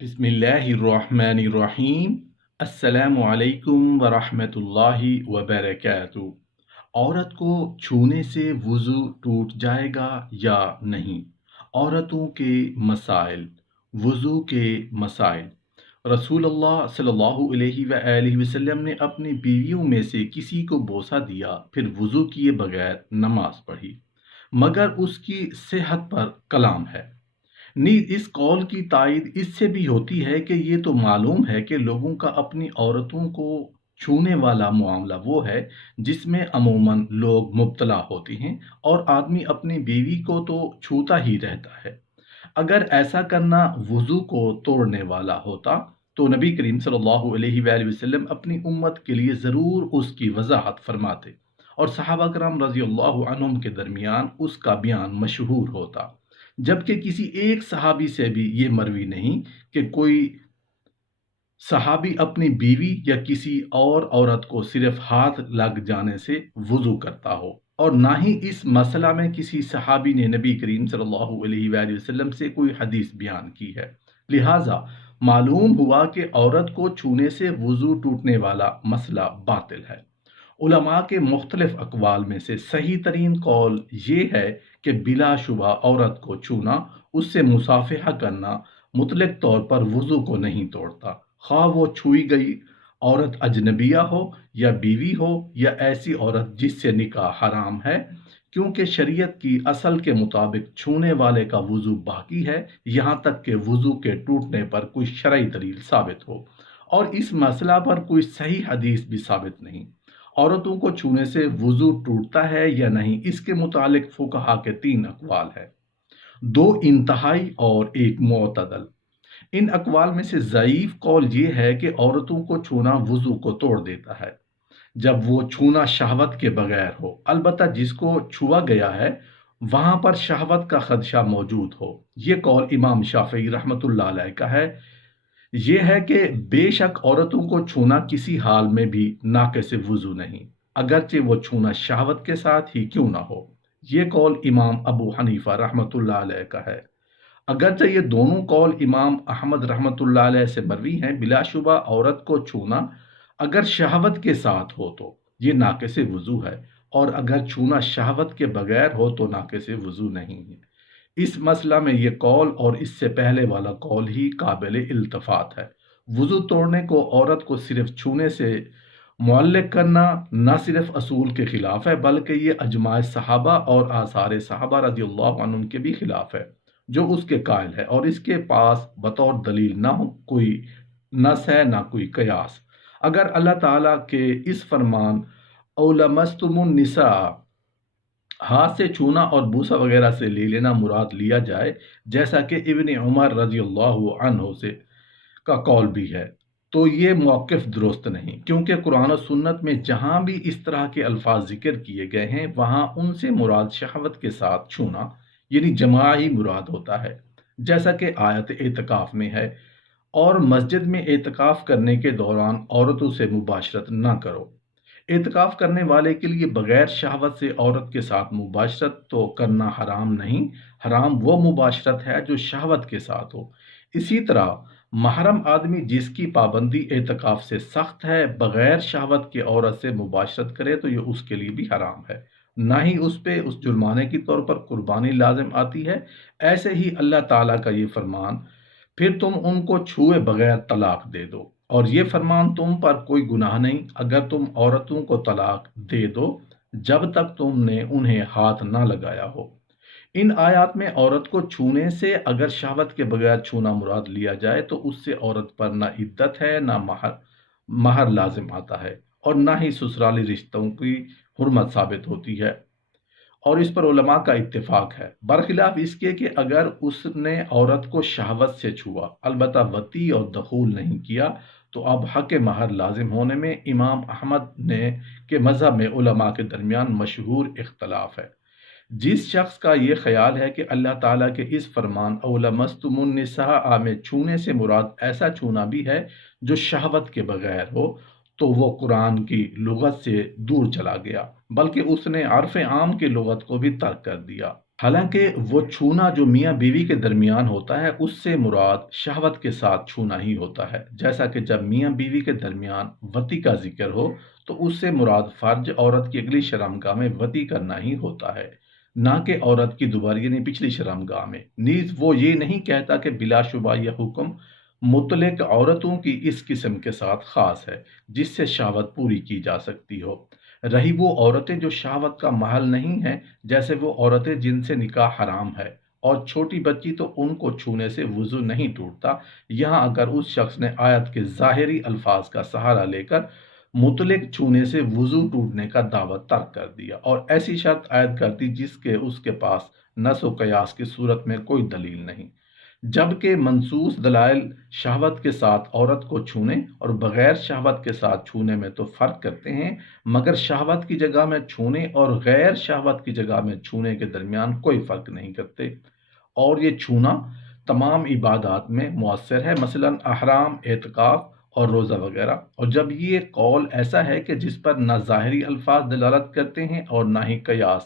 بسم اللہ الرحمن الرحیم۔ السلام علیکم ورحمۃ اللہ وبرکاتہ۔ عورت کو چھونے سے وضو ٹوٹ جائے گا یا نہیں؟ عورتوں کے مسائل، وضو کے مسائل۔ رسول اللہ صلی اللہ علیہ وآلہ وسلم نے اپنی بیویوں میں سے کسی کو بوسہ دیا پھر وضو کیے بغیر نماز پڑھی، مگر اس کی صحت پر کلام ہے۔ نیز اس قول کی تائید اس سے بھی ہوتی ہے کہ یہ تو معلوم ہے کہ لوگوں کا اپنی عورتوں کو چھونے والا معاملہ وہ ہے جس میں عموماً لوگ مبتلا ہوتے ہیں، اور آدمی اپنی بیوی کو تو چھوتا ہی رہتا ہے۔ اگر ایسا کرنا وضو کو توڑنے والا ہوتا تو نبی کریم صلی اللہ علیہ وآلہ وسلم اپنی امت کے لیے ضرور اس کی وضاحت فرماتے، اور صحابہ کرام رضی اللہ عنہم کے درمیان اس کا بیان مشہور ہوتا۔ جبکہ کسی ایک صحابی سے بھی یہ مروی نہیں کہ کوئی صحابی اپنی بیوی یا کسی اور عورت کو صرف ہاتھ لگ جانے سے وضو کرتا ہو، اور نہ ہی اس مسئلہ میں کسی صحابی نے نبی کریم صلی اللہ علیہ وآلہ وسلم سے کوئی حدیث بیان کی ہے۔ لہٰذا معلوم ہوا کہ عورت کو چھونے سے وضو ٹوٹنے والا مسئلہ باطل ہے۔ علماء کے مختلف اقوال میں سے صحیح ترین قول یہ ہے کہ بلا شبہ عورت کو چھونا، اس سے مصافحہ کرنا مطلق طور پر وضو کو نہیں توڑتا، خواہ وہ چھوئی گئی عورت اجنبیہ ہو یا بیوی ہو یا ایسی عورت جس سے نکاح حرام ہے، کیونکہ شریعت کی اصل کے مطابق چھونے والے کا وضو باقی ہے یہاں تک کہ وضو کے ٹوٹنے پر کوئی شرعی دلیل ثابت ہو، اور اس مسئلہ پر کوئی صحیح حدیث بھی ثابت نہیں۔ عورتوں کو چھونے سے وضو ٹوٹتا ہے یا نہیں، اس کے متعلق فقہا کے تین اقوال ہیں، دو انتہائی اور ایک معتدل۔ ان اقوال میں سے ضعیف قول یہ ہے کہ عورتوں کو چھونا وضو کو توڑ دیتا ہے جب وہ چھونا شہوت کے بغیر ہو، البتہ جس کو چھوا گیا ہے وہاں پر شہوت کا خدشہ موجود ہو۔ یہ قول امام شافعی رحمۃ اللہ علیہ کا ہے۔ یہ ہے کہ بے شک عورتوں کو چھونا کسی حال میں بھی ناقص وضو نہیں، اگرچہ وہ چھونا شہوت کے ساتھ ہی کیوں نہ ہو۔ یہ قول امام ابو حنیفہ رحمۃ اللہ علیہ کا ہے۔ اگرچہ یہ دونوں قول امام احمد رحمۃ اللہ علیہ سے مروی ہیں، بلا شبہ عورت کو چھونا اگر شہوت کے ساتھ ہو تو یہ ناقص وضو ہے، اور اگر چھونا شہوت کے بغیر ہو تو ناقص وضو نہیں ہے۔ اس مسئلہ میں یہ قول اور اس سے پہلے والا قول ہی قابل التفات ہے۔ وضو توڑنے کو عورت کو صرف چھونے سے معلق کرنا نہ صرف اصول کے خلاف ہے بلکہ یہ اجماع صحابہ اور آثار صحابہ رضی اللہ عنہم کے بھی خلاف ہے جو اس کے قائل ہے، اور اس کے پاس بطور دلیل نہ کوئی نص ہے نہ کوئی قیاس۔ اگر اللہ تعالیٰ کے اس فرمان اولمستم النساء، ہاتھ سے چھونا اور بوسہ وغیرہ سے لے لینا مراد لیا جائے، جیسا کہ ابن عمر رضی اللہ عنہ سے کا قول بھی ہے، تو یہ موقف درست نہیں، کیونکہ قرآن و سنت میں جہاں بھی اس طرح کے الفاظ ذکر کیے گئے ہیں وہاں ان سے مراد شہوت کے ساتھ چھونا یعنی جماع ہی مراد ہوتا ہے، جیسا کہ آیت اعتکاف میں ہے، اور مسجد میں اعتکاف کرنے کے دوران عورتوں سے مباشرت نہ کرو۔ اعتکاف کرنے والے کے لیے بغیر شہوت سے عورت کے ساتھ مباشرت تو کرنا حرام نہیں، حرام وہ مباشرت ہے جو شہوت کے ساتھ ہو۔ اسی طرح محرم آدمی جس کی پابندی اعتکاف سے سخت ہے بغیر شہوت کے عورت سے مباشرت کرے تو یہ اس کے لیے بھی حرام ہے، نہ ہی اس پہ اس جرمانے کے طور پر قربانی لازم آتی ہے۔ ایسے ہی اللہ تعالیٰ کا یہ فرمان، پھر تم ان کو چھوئے بغیر طلاق دے دو، اور یہ فرمان تم پر کوئی گناہ نہیں اگر تم عورتوں کو طلاق دے دو جب تک تم نے انہیں ہاتھ نہ لگایا ہو۔ ان آیات میں عورت کو چھونے سے اگر شہوت کے بغیر چھونا مراد لیا جائے تو اس سے عورت پر نہ عدت ہے نہ مہر لازم آتا ہے، اور نہ ہی سسرالی رشتوں کی حرمت ثابت ہوتی ہے، اور اس پر علماء کا اتفاق ہے، برخلاف اس کے کہ اگر اس نے عورت کو شہوت سے چھوا البتہ وطی اور دخول نہیں کیا تو اب حق مہر لازم ہونے میں امام احمد نے کے مذہب میں علماء کے درمیان مشہور اختلاف ہے۔ جس شخص کا یہ خیال ہے کہ اللہ تعالیٰ کے اس فرمان اولمستم النساء میں چھونے سے مراد ایسا چھونا بھی ہے جو شہوت کے بغیر ہو، تو وہ قرآن کی لغت سے دور چلا گیا، بلکہ اس نے عرف عام کی لغت کو بھی ترک کر دیا۔ حالانکہ وہ چھونا جو میاں بیوی کے درمیان ہوتا ہے اس سے مراد شہوت کے ساتھ چھونا ہی ہوتا ہے، جیسا کہ جب میاں بیوی کے درمیان وطی کا ذکر ہو تو اس سے مراد فرج عورت کی اگلی شرمگاہ میں وطی کرنا ہی ہوتا ہے، نہ کہ عورت کی دوبارہ یعنی پچھلی شرمگاہ میں۔ نیز وہ یہ نہیں کہتا کہ بلا شبہ یہ حکم مطلق عورتوں کی اس قسم کے ساتھ خاص ہے جس سے شہوت پوری کی جا سکتی ہو۔ رہی وہ عورتیں جو شہوت کا محل نہیں ہیں، جیسے وہ عورتیں جن سے نکاح حرام ہے اور چھوٹی بچی، تو ان کو چھونے سے وضو نہیں ٹوٹتا، یہاں اگر اس شخص نے آیت کے ظاہری الفاظ کا سہارا لے کر مطلق چھونے سے وضو ٹوٹنے کا دعویٰ ترک کر دیا اور ایسی شرط عائد کر دی جس کے اس کے پاس نص و قیاس کی صورت میں کوئی دلیل نہیں، جبکہ منصوص دلائل شہوت کے ساتھ عورت کو چھونے اور بغیر شہوت کے ساتھ چھونے میں تو فرق کرتے ہیں، مگر شہوت کی جگہ میں چھونے اور غیر شہوت کی جگہ میں چھونے کے درمیان کوئی فرق نہیں کرتے، اور یہ چھونا تمام عبادات میں مؤثر ہے، مثلا احرام، اعتکاف اور روزہ وغیرہ۔ اور جب یہ قول ایسا ہے کہ جس پر نہ ظاہری الفاظ دلالت کرتے ہیں اور نہ ہی قیاس،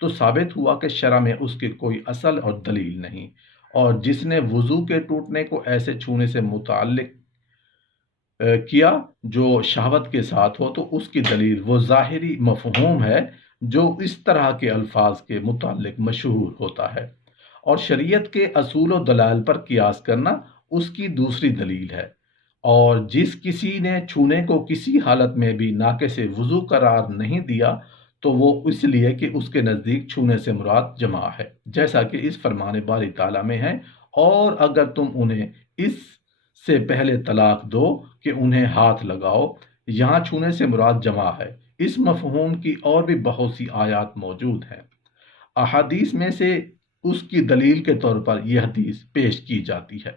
تو ثابت ہوا کہ شرع میں اس کی کوئی اصل اور دلیل نہیں، اور جس نے وضو کے ٹوٹنے کو ایسے چھونے سے متعلق کیا جو شہوت کے ساتھ ہو، تو اس کی دلیل وہ ظاہری مفہوم ہے جو اس طرح کے الفاظ کے متعلق مشہور ہوتا ہے، اور شریعت کے اصول و دلائل پر قیاس کرنا اس کی دوسری دلیل ہے، اور جس کسی نے چھونے کو کسی حالت میں بھی ناقص وضو قرار نہیں دیا تو وہ اس لیے کہ اس کے نزدیک چھونے سے مراد جماع ہے، جیسا کہ اس فرمان باری تعالیٰ میں ہے، اور اگر تم انہیں اس سے پہلے طلاق دو کہ انہیں ہاتھ لگاؤ، یہاں چھونے سے مراد جماع ہے۔ اس مفہوم کی اور بھی بہت سی آیات موجود ہیں، احادیث میں سے اس کی دلیل کے طور پر یہ حدیث پیش کی جاتی ہے۔